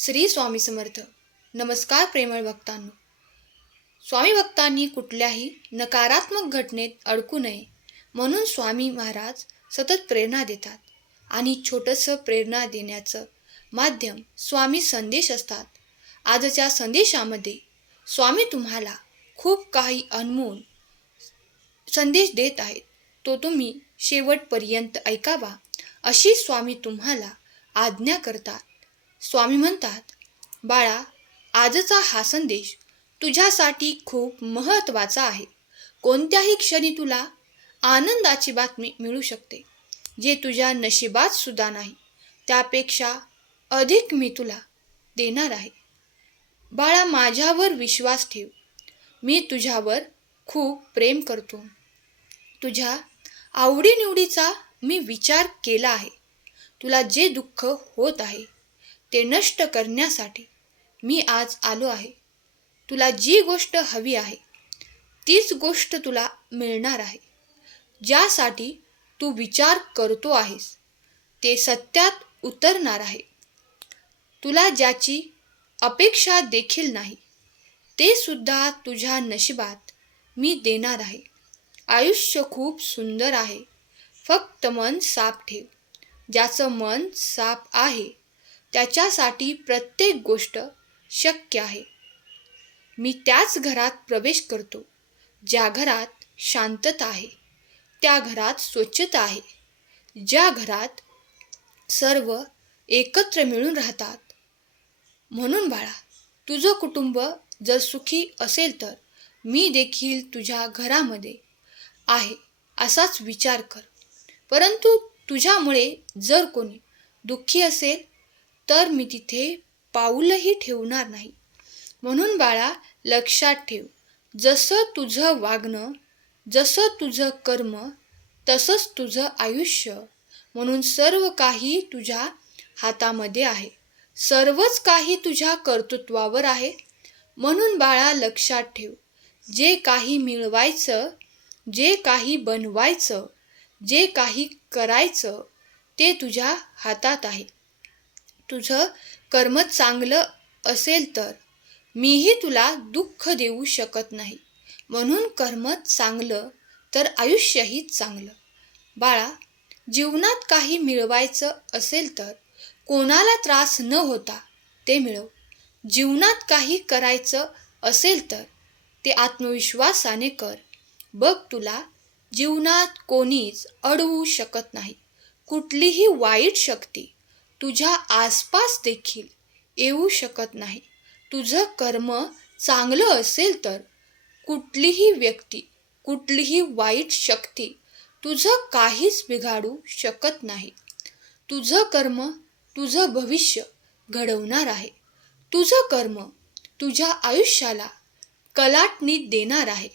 श्री स्वामी समर्थ. नमस्कार प्रेमळ भक्तांनो. स्वामी भक्तांनी कुठल्याही नकारात्मक घटनेत अडकू नये म्हणून स्वामी महाराज सतत प्रेरणा देतात आणि छोटंसं प्रेरणा देण्याचं माध्यम स्वामी संदेश असतात. आजच्या संदेशामध्ये स्वामी तुम्हाला खूप काही अनमोल संदेश देत आहेत. तो तुम्ही शेवटपर्यंत ऐकावा अशी स्वामी तुम्हाला आज्ञा करतात. स्वामी म्हणतात, बाळा, आजचा हा संदेश तुझ्यासाठी खूप महत्त्वाचा आहे. कोणत्याही क्षणी तुला आनंदाची बातमी मिळू शकते, जे तुझ्या नशिबात सुद्धा नाही. त्यापेक्षा अधिक मी तुला देणार आहे. बाळा, माझ्यावर विश्वास ठेव. मी तुझ्यावर खूप प्रेम करतो. तुझ्या आवडीनिवडीचा मी विचार केला आहे. तुला जे दुःख होत आहे ते नष्ट करण्यासाठी मी आज आलो आहे. तुला जी गोष्ट हवी आहे तीच गोष्ट तुला मिळणार आहे. ज्यासाठी तू विचार करतो आहेस ते सत्यात उतरणार आहे. तुला ज्याची अपेक्षा देखील नाही ते सुद्धा तुझ्या नशिबात मी देणार आहे. आयुष्य खूप सुंदर आहे. फक्त मन साफ ठेव. ज्याचं मन साफ आहे त्याच्यासाठी प्रत्येक गोष्ट शक्य आहे. मी त्याच घरात प्रवेश करतो ज्या घरात शांतता आहे, त्या घरात स्वच्छता आहे, ज्या घरात सर्व एकत्र मिळून राहतात. म्हणून बाळा, तुझं कुटुंब जर सुखी असेल तर मी देखील तुझ्या घरामध्ये आहे असाच विचार कर. परंतु तुझ्यामुळे जर कोणी दुःखी असेल तर मी तिथे पाऊलही ठेवणार नाही. म्हणून बाळा, लक्षात ठेव, जसं तुझं वागणं, जसं तुझं कर्म, तसंच तुझं आयुष्य. म्हणून सर्व काही तुझ्या हातामध्ये आहे. सर्वच काही तुझ्या कर्तृत्वावर आहे. म्हणून बाळा, लक्षात ठेव, जे काही मिळवायचं, जे काही बनवायचं, जे काही करायचं ते तुझ्या हातात आहे. तुझं कर्म चांगलं असेल तर मीही तुला दुःख देऊ शकत नाही. म्हणून कर्म चांगलं तर आयुष्यही चांगलं. बाळा, जीवनात काही मिळवायचं असेल तर कोणाला त्रास न होता ते मिळव. जीवनात काही करायचं असेल तर ते आत्मविश्वासाने कर. बघ, तुला जीवनात कोणीच अडवू शकत नाही. कुठलीही वाईट शक्ती तुझ्या आसपास देखील येऊ शकत नाही. तुझं कर्म चांगलं असेल तर कुठलीही व्यक्ती, कुठलीही वाईट शक्ती तुझं काहीच बिघाडू शकत नाही. तुझं कर्म तुझं भविष्य घडवणार आहे. तुझं कर्म तुझ्या आयुष्याला कलाटणी देणार आहे.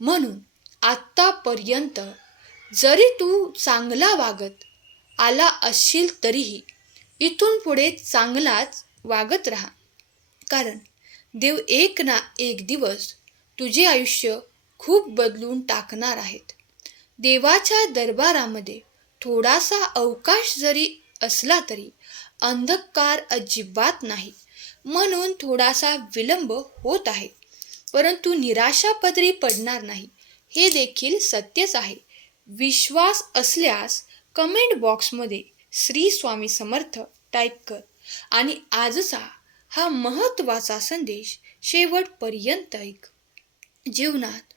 म्हणून आत्तापर्यंत जरी तू चांगला वागत आला असशील तरीही इथून पुढे चांगलाच वागत राहा. कारण देव एक ना एक दिवस तुझे आयुष्य खूप बदलून टाकणार आहेत. देवाच्या दरबारामध्ये थोडासा अवकाश जरी असला तरी अंधकार अजिबात नाही. म्हणून थोडासा विलंब होत आहे, परंतु निराशा पदरी पडणार नाही हे देखील सत्यच आहे. विश्वास असल्यास कमेंट बॉक्समध्ये श्री स्वामी समर्थ टाईप कर आणि आजचा हा महत्त्वाचा संदेश शेवटपर्यंत ऐक. जीवनात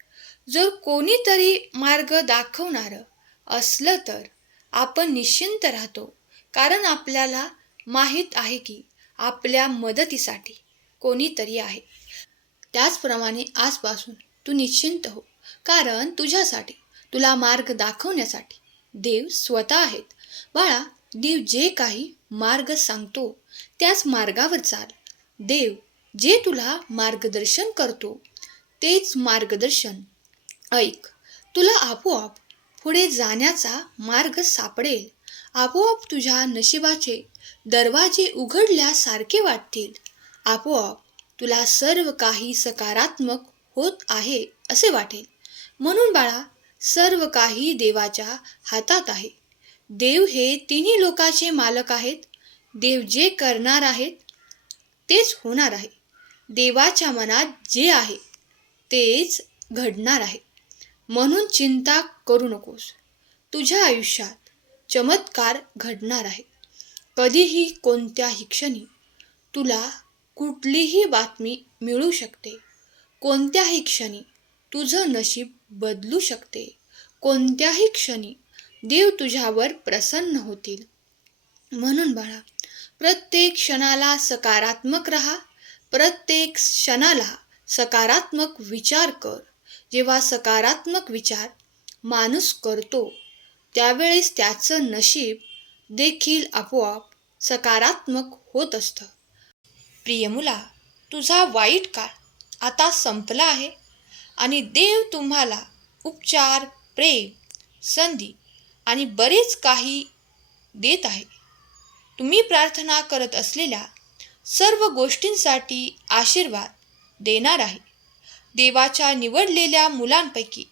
जर कोणीतरी मार्ग दाखवणारं असलं तर आपण निश्चिंत राहतो. कारण आपल्याला माहीत आहे की आपल्या मदतीसाठी कोणीतरी आहे. त्याचप्रमाणे आजपासून तू निश्चिंत हो, कारण तुझ्यासाठी, तुला मार्ग दाखवण्यासाठी देव स्वतः आहेत. बाळा, देव जे काही मार्ग सांगतो त्याच मार्गावर चाल. देव जे तुला मार्गदर्शन करतो तेच मार्गदर्शन ऐक. तुला आपोआप पुढे जाण्याचा मार्ग सापडेल. आपोआप तुझ्या नशिबाचे दरवाजे उघडल्यासारखे वाटतील. आपोआप तुला सर्व काही सकारात्मक होत आहे असे वाटेल. म्हणून बाळा, सर्व काही देवाच्या हातात आहे. देव हे तिन्ही लोकाचे मालक आहेत. देव जे करणार आहेत तेच होणार आहे. देवाच्या मनात जे आहे तेच घडणार आहे. म्हणून चिंता करू नकोस. तुझ्या आयुष्यात चमत्कार घडणार आहे. कधीही कोणत्याही क्षणी तुला कुठलीही बातमी मिळू शकते. कोणत्याही क्षणी तुझं नशीब बदलू शकते. कोणत्याही क्षणी देव तुझ्यावर प्रसन्न होतील. म्हणून बाळा, प्रत्येक क्षणाला सकारात्मक राहा. प्रत्येक क्षणाला सकारात्मक विचार कर. जेव्हा सकारात्मक विचार माणूस करतो त्यावेळेस त्याचं नशीब देखील आपोआप सकारात्मक होत असतं. प्रिय मुला, तुझा वाईट काळ आता संपला आहे आणि देव तुम्हाला उपचार, प्रेम, संधी आणि बरेच काही देत आहे. तुम्ही प्रार्थना करत असलेल्या सर्व गोष्टींसाठी आशीर्वाद देणार आहे. देवाच्या निवडलेल्या मुलांपैकी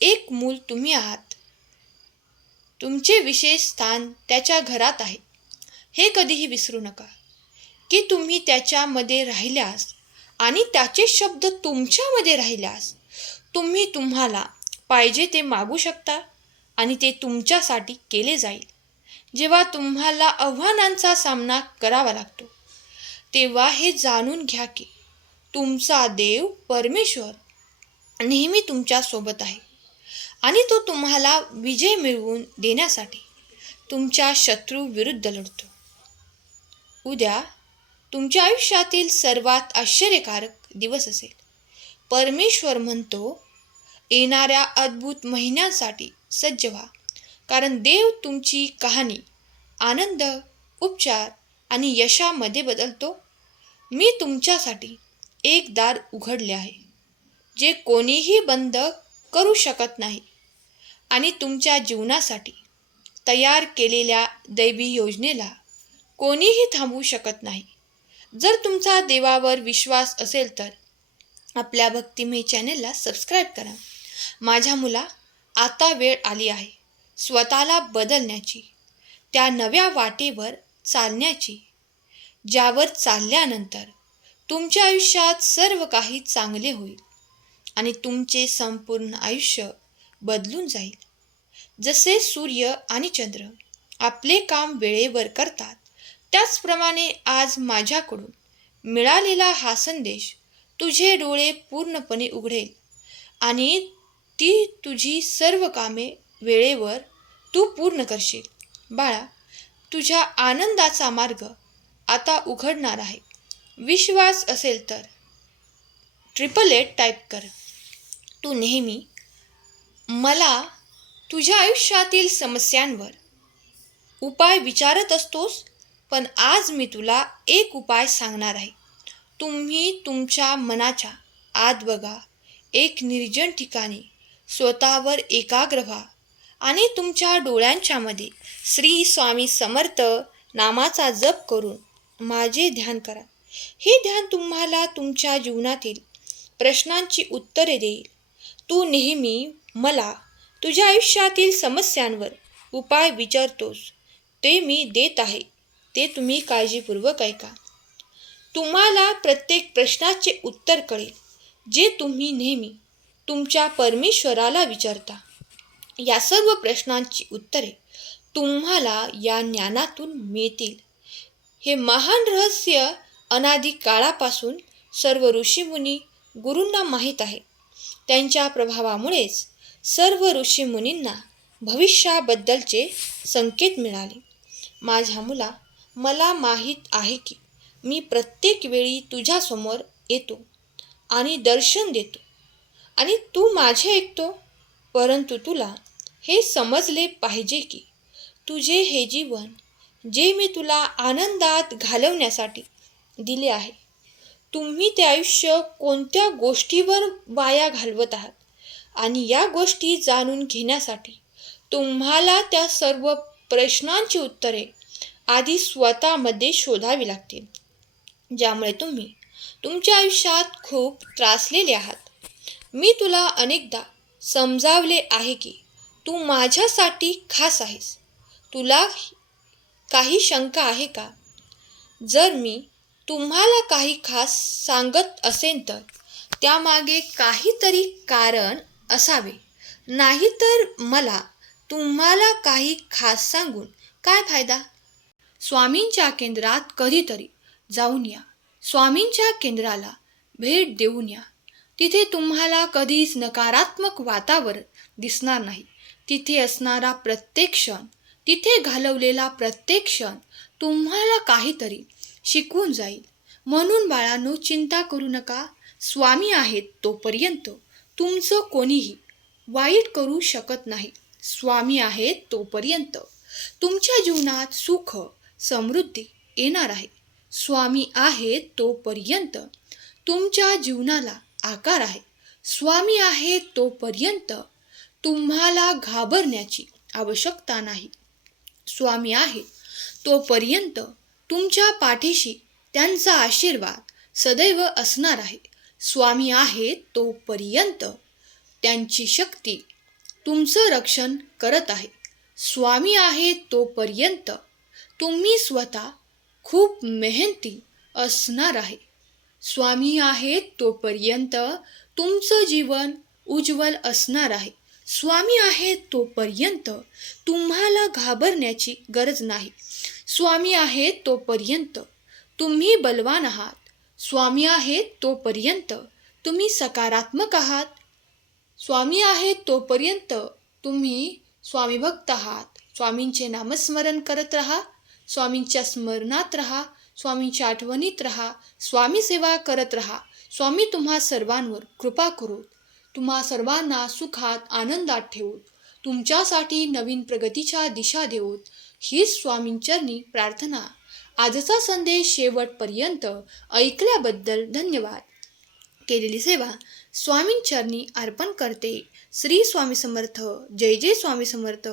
एक मूल तुम्ही आहात. तुमचे विशेष स्थान त्याच्या घरात आहे. हे कधीही विसरू नका की तुम्ही त्याच्यामध्ये राहिल्यास आणि त्याचे शब्द तुमच्यामध्ये राहिल्यास तुम्ही तुम्हाला पाहिजे ते मागू शकता आणि ते तुमच्यासाठी केले जाईल. जेव्हा तुम्हाला आव्हानांचा सामना करावा लागतो तेव्हा हे जाणून घ्या की तुमचा देव परमेश्वर नेहमी तुमच्यासोबत आहे आणि तो तुम्हाला विजय मिळवून देण्यासाठी तुमच्या शत्रू विरुद्ध लढतो. उद्या तुमच्या आयुष्यातील सर्वात आश्चर्यकारक दिवस असेल. परमेश्वर म्हणतो, येणाऱ्या अद्भुत महिन्यांसाठी सज्ज व्हा, कारण देव तुमची कहाणी आनंद, उपचार आणि यशामध्ये बदलतो. मी तुमच्यासाठी एक दार उघडले आहे जे कोणीही बंद करू शकत नाही आणि तुमच्या जीवनासाठी तयार केलेल्या दैवी योजनेला कोणीही थांबवू शकत नाही. जर तुमचा देवावर विश्वास असेल तर आपल्या भक्तिमय चॅनेलला सबस्क्राईब करा. माझ्या मुला, आता वेळ आली आहे स्वतःला बदलण्याची, त्या नव्या वाटेवर चालण्याची ज्यावर चालल्यानंतर तुमच्या आयुष्यात सर्व काही चांगले होईल आणि तुमचे संपूर्ण आयुष्य बदलून जाईल. जसे सूर्य आणि चंद्र आपले काम वेळेवर करतात, त्याचप्रमाणे आज माझ्याकडून मिळालेला हा संदेश तुझे डोळे पूर्णपणे उघडेल आणि ती तुझी सर्व कामे वेळेवर तू पूर्ण करशील. बाळा, तुझ्या आनंदाचा मार्ग आता उघडणार आहे. विश्वास असेल तर 888 टाईप कर. तू नेहमी मला तुझ्या आयुष्यातील समस्यांवर उपाय विचारत असतोस, पण आज मी तुला एक उपाय सांगणार आहे. तुम्ही तुमच्या मनाच्या आत बघा. एक निर्जन ठिकाणी स्वतःवर एकाग्र व्हा आणि तुमच्या डोळ्यांच्या मध्ये श्री स्वामी समर्थ नामाचा जप करून माझे ध्यान करा. हे ध्यान तुम्हाला तुमच्या जीवनातील प्रश्नांची उत्तरे देईल. तू नेहमी मला तुझ्या आयुष्यातील समस्यांवर उपाय विचारतोस, ते मी देत आहे. ते तुम्ही काळजीपूर्वक ऐका. तुम्हाला प्रत्येक प्रश्नाचे उत्तर कळेल जे तुम्ही नेहमी तुमच्या परमेश्वराला विचारता. या सर्व प्रश्नांची उत्तरे तुम्हाला या ज्ञानातून मिळतील. हे महान रहस्य अनादी काळापासून सर्व ऋषीमुनी गुरूंना माहीत आहे. त्यांच्या प्रभावामुळेच सर्व ऋषीमुनींना भविष्याबद्दलचे संकेत मिळाले. माझ्या मुला, मला माहीत आहे की मी प्रत्येक वेळी तुझ्यासमोर येतो आणि दर्शन देतो आणि तू माझे ऐकतो. परंतु तुला हे समजले पाहिजे की तुझे हे जीवन जे मी तुला आनंदात घालवण्यासाठी दिले आहे, तुम्ही ते आयुष्य कोणत्या गोष्टीवर वाया घालवत आहात आणि या गोष्टी जाणून घेण्यासाठी तुम्हाला त्या सर्व प्रश्नांची उत्तरे आधी स्वतःमध्ये शोधावी लागतील, ज्यामुळे तुम्ही तुमच्या आयुष्यात खूप त्रासलेले आहात. मी तुला अनेकदा समजावले आहे की तू माझ्यासाठी खास आहेस. तुला काही शंका आहे का? जर मी तुम्हाला काही खास सांगत असेल तर त्यामागे काहीतरी कारण असावे. नाहीतर मला तुम्हाला काही खास सांगून काय फायदा? स्वामींच्या केंद्रात कधीतरी जाऊन या. स्वामींच्या केंद्राला भेट देऊन या. तिथे तुम्हाला कधीच नकारात्मक वातावरण दिसणार नाही. तिथे असणारा प्रत्येक क्षण, तिथे घालवलेला प्रत्येक क्षण तुम्हाला काहीतरी शिकवून जाईल. म्हणून बाळांनो, चिंता करू नका. स्वामी आहेत तोपर्यंत तुमचं कोणीही वाईट करू शकत नाही. स्वामी आहेत तोपर्यंत तुमच्या जीवनात सुख समृद्धी येणार आहे. स्वामी आहेत तोपर्यंत तुमच्या जीवनाला आकार आहे. स्वामी आहेत तोपर्यंत तुम्हाला घाबरण्याची आवश्यकता नाही. स्वामी आहेत तोपर्यंत तुमच्या पाठीशी त्यांचा आशीर्वाद सदैव असणार आहे. स्वामी आहेत तोपर्यंत त्यांची शक्ती तुमचं रक्षण करत आहे. स्वामी आहेत तोपर्यंत तुम्ही स्वतः खूप मेहनती असणार आहे. स्वामी आहेत तोपर्यंत तुमचं जीवन उज्ज्वल असणार आहे. स्वामी आहेत तोपर्यंत तुम्हाला घाबरण्याची गरज नाही. स्वामी आहेत तोपर्यंत तुम्ही बलवान आहात. स्वामी आहेत तोपर्यंत तुम्ही सकारात्मक आहात. स्वामी आहेत तोपर्यंत तुम्ही स्वामी भक्त आहात. स्वामींचे नामस्मरण करत राहा. स्वामींच्या स्मरणात राहा. स्वामींच्या आठवणीत राहा. स्वामी सेवा करत राहा. स्वामी तुम्हा सर्वांवर कृपा करोत. तुम्हा सर्वांना सुखात आनंदात ठेवोत. तुमच्यासाठी नवीन प्रगतीच्या दिशा देवोत. हीच स्वामींचरणी प्रार्थना. आजचा संदेश शेवटपर्यंत ऐकल्याबद्दल धन्यवाद. केलेली सेवा स्वामींचरणी अर्पण करते. श्री स्वामी समर्थ. जय जय स्वामी समर्थ.